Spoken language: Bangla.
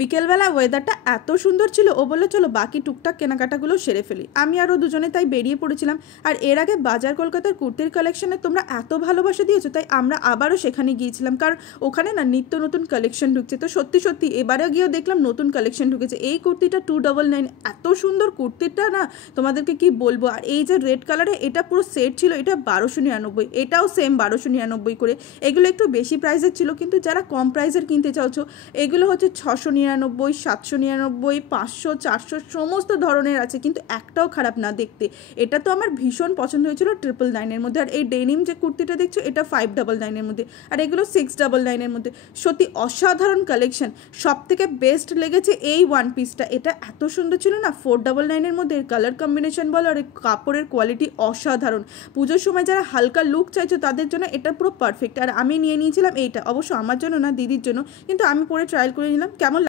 বিকেলবেলা ওয়েদারটা এত সুন্দর ছিল, ও বললো চলো বাকি টুকটাক কেনাকাটাগুলো সেরে ফেলি। আমি আরও দুজনে তাই বেরিয়ে পড়েছিলাম। আর এর আগে বাজার কলকাতার কুর্তির কালেকশনে তোমরা এত ভালোবাসা দিয়েছো, তাই আমরা আবারও সেখানে গিয়েছিলাম, কারণ ওখানে না নিত্য নতুন কালেকশন ঢুকছে। তো সত্যি সত্যি এবারে গিয়েও দেখলাম নতুন কালেকশন ঢুকেছে। এই কুর্তিটা 299, এত সুন্দর কুর্তিটা না তোমাদেরকে কি বলবো। আর এই যে রেড কালারে এটা পুরো সেট ছিল, এটা 1299, এটাও সেম 1299 করে। এগুলো একটু বেশি প্রাইসের ছিল, কিন্তু যারা কম প্রাইসের কিনতে চাওছো এগুলো হচ্ছে 699, 799, 500, 400 সমস্ত ধরনের আছে, কিন্তু একটাও খারাপ না দেখতে। এটা তো আমার ভীষণ পছন্দ হয়েছিল 999-এর মধ্যে। আর এই ডেনিম যে কুর্তিটা দেখছো এটা 599-এর মধ্যে, আর এগুলো 699-এর মধ্যে। সত্যি অসাধারণ কালেকশন। সব থেকে বেস্ট লেগেছে এই ওয়ান পিসটা, এটা এত সুন্দর ছিল না 499-এর মধ্যে। এর কালার কম্বিনেশন বলো আর কাপড়ের কোয়ালিটি অসাধারণ। পুজোর সময় যারা হালকা লুক চাইছো তাদের জন্য এটা পুরো পারফেক্ট। আর আমি নিয়ে নিয়েছিলাম এইটা, অবশ্য আমার জন্য না, দিদির জন্য, কিন্তু আমি পরে ট্রায়াল করে নিলাম। কেমন